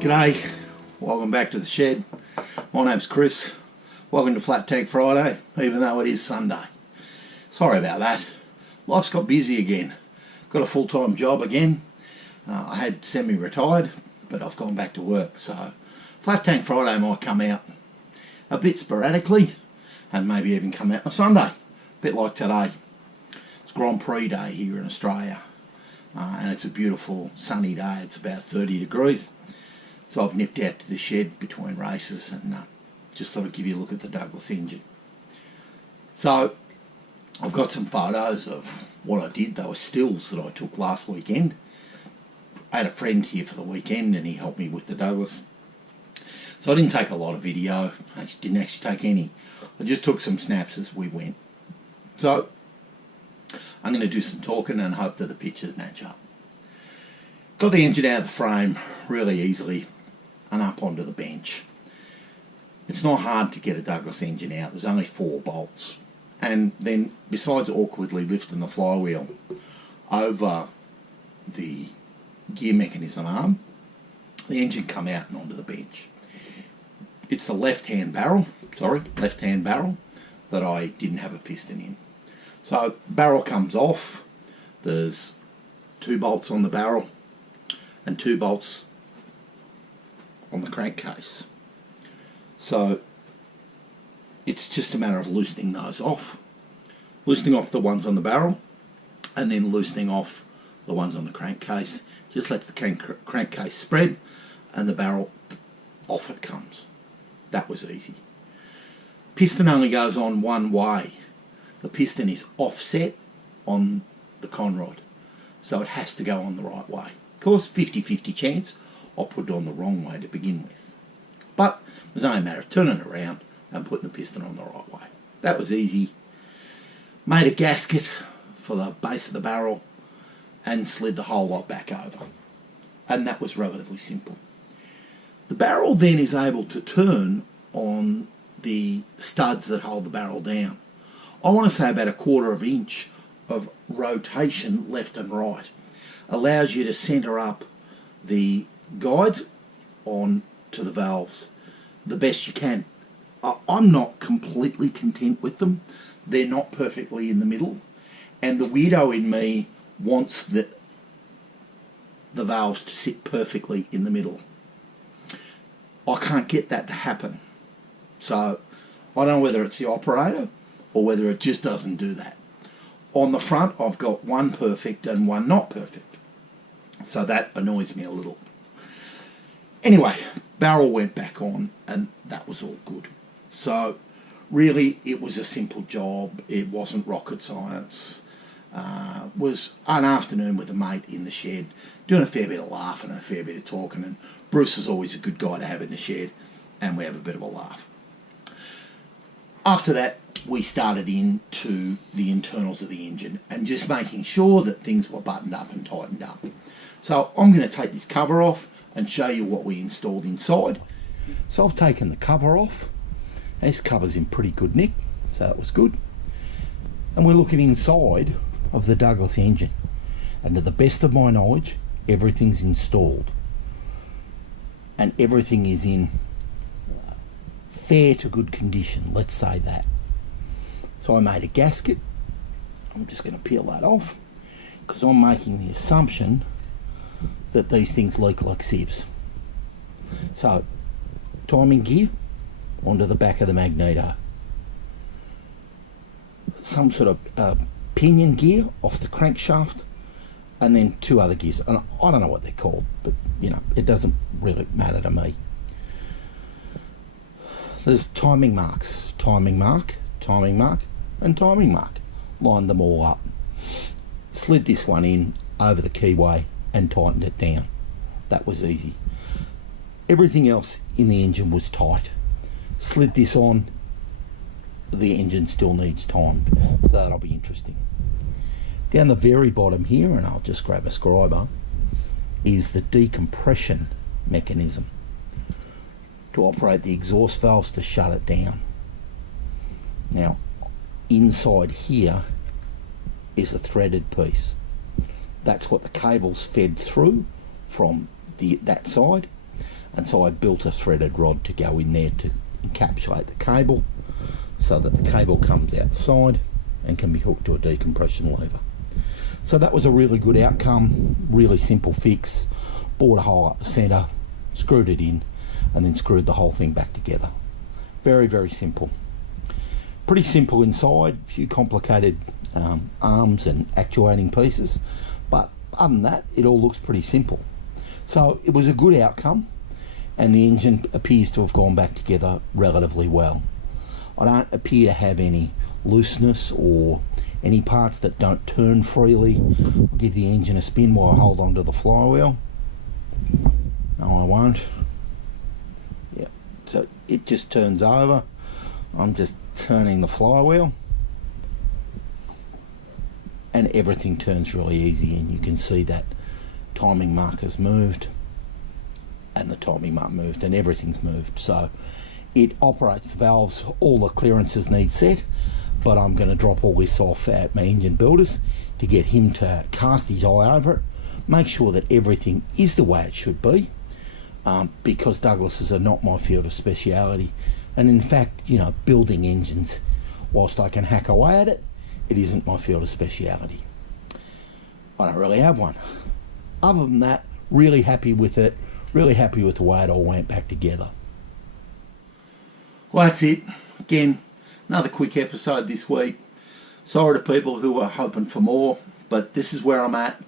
G'day, welcome back to the shed. My name's Chris. Welcome to Flat Tank Friday, even though it is Sunday. Sorry about that. Life's got busy again. Got a full-time job again. I had semi-retired, but I've gone back to work, so Flat Tank Friday might come out a bit sporadically, and maybe even come out on a Sunday, a bit like today. It's Grand Prix Day here in Australia, and it's a beautiful sunny day. It's about 30 degrees. So I've nipped out to the shed between races and just thought I'd give you a look at the Douglas engine. So I've got some photos of what I did. They were stills that I took last weekend. I had a friend here for the weekend and he helped me with the Douglas. So I didn't take a lot of video. I didn't actually take any. I just took some snaps as we went. So I'm going to do some talking and hope that the pictures match up. Got the engine out of the frame really easily and up onto the bench. It's not hard to get a Douglas engine out. There's only 4 bolts. And then besides awkwardly lifting the flywheel over the gear mechanism arm, the engine come out and onto the bench. It's the left-hand barrel that I didn't have a piston in. So barrel comes off. There's 2 bolts on the barrel and 2 bolts on the crankcase. So it's just a matter of loosening those off. Loosening off the ones on the barrel and then loosening off the ones on the crankcase. Just lets the crankcase spread and the barrel, off it comes. That was easy. Piston only goes on one way. The piston is offset on the conrod, so it has to go on the right way. Of course, 50-50 chance I'll put it on the wrong way to begin with. But it was only a matter of turning it around and putting the piston on the right way. That was easy. Made a gasket for the base of the barrel and slid the whole lot back over. And that was relatively simple. The barrel then is able to turn on the studs that hold the barrel down. I want to say about 1/4 inch of rotation left and right. Allows you to centre up the guides on to the valves the best you can. I'm not completely content with them. They're not perfectly in the middle, and the weirdo in me wants the valves to sit perfectly in the middle. I can't get that to happen. So I don't know whether it's the operator or whether it just doesn't do that. On the front I've got one perfect and one not perfect. So that annoys me a little. Anyway, barrel went back on and that was all good. So really it was a simple job. It wasn't rocket science. Was an afternoon with a mate in the shed, doing a fair bit of laughing and a fair bit of talking, and Bruce is always a good guy to have in the shed, and we have a bit of a laugh. After that, we started into the internals of the engine and just making sure that things were buttoned up and tightened up. So I'm going to take this cover off and show you what we installed inside. So I've taken the cover off. This cover's in pretty good nick, so that was good. And we're looking inside of the Douglas engine. And to the best of my knowledge, everything's installed. And everything is in fair to good condition, let's say that. So I made a gasket. I'm just going to peel that off because I'm making the assumption that these things leak like sieves. So timing gear onto the back of the magneto. Some sort of pinion gear off the crankshaft, and then 2 other gears. And I don't know what they're called, but you know, it doesn't really matter to me. There's timing marks, timing mark, and timing mark. Lined them all up. Slid this one in over the keyway and tightened it down. That was easy. Everything else in the engine was tight. Slid this on. The engine still needs time, so that'll be interesting. Down the very bottom here, and I'll just grab a scriber, is the decompression mechanism to operate the exhaust valves to shut it down. Now, inside here is a threaded piece. That's what the cable's fed through from that side, and so I built a threaded rod to go in there to encapsulate the cable so that the cable comes out the side and can be hooked to a decompression lever. So that was a really good outcome, really simple fix. Bored a hole up the centre, screwed it in, and then screwed the whole thing back together. Very, very simple. Pretty simple inside, a few complicated arms and actuating pieces, but other than that, it all looks pretty simple. So it was a good outcome, and the engine appears to have gone back together relatively well. I don't appear to have any looseness or any parts that don't turn freely. I'll give the engine a spin while I hold on to the flywheel. No, I won't. Yep, so it just turns over. I'm just turning the flywheel and everything turns really easy, and you can see that timing marker's moved and the timing mark moved and everything's moved. So it operates the valves, all the clearances need set, but I'm going to drop all this off at my engine builder's to get him to cast his eye over it, make sure that everything is the way it should be, because Douglases are not my field of speciality. And in fact, you know, building engines, whilst I can hack away at it, it isn't my field of speciality. I don't really have one. Other than that, really happy with it, really happy with the way it all went back together. Well, that's it. Again, another quick episode this week. Sorry to people who are hoping for more, but this is where I'm at.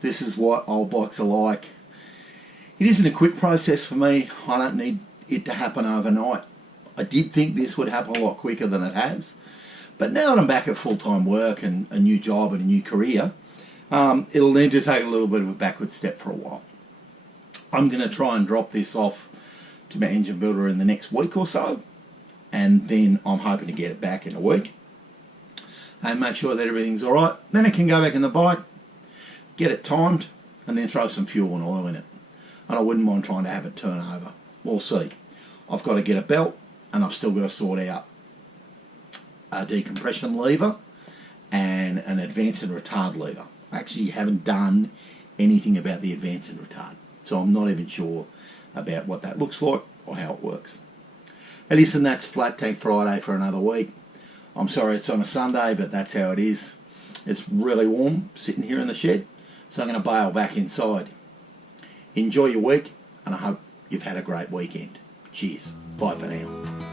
This is what old bikes are like. It isn't a quick process for me. I don't need it to happen overnight. I did think this would happen a lot quicker than it has. But now that I'm back at full-time work and a new job and a new career, it'll need to take a little bit of a backward step for a while. I'm going to try and drop this off to my engine builder in the next week or so, and then I'm hoping to get it back in a week and make sure that everything's alright. Then it can go back in the bike, get it timed, and then throw some fuel and oil in it. And I wouldn't mind trying to have it turn over. We'll see. I've got to get a belt, and I've still got to sort out a decompression lever and an advance and retard lever. I actually haven't done anything about the advance and retard, so I'm not even sure about what that looks like or how it works. Hey, listen, that's Flat Tank Friday for another week. I'm sorry it's on a Sunday, but that's how it is. It's really warm sitting here in the shed, so I'm going to bail back inside. Enjoy your week, and I hope you've had a great weekend. Cheers. Bye for now.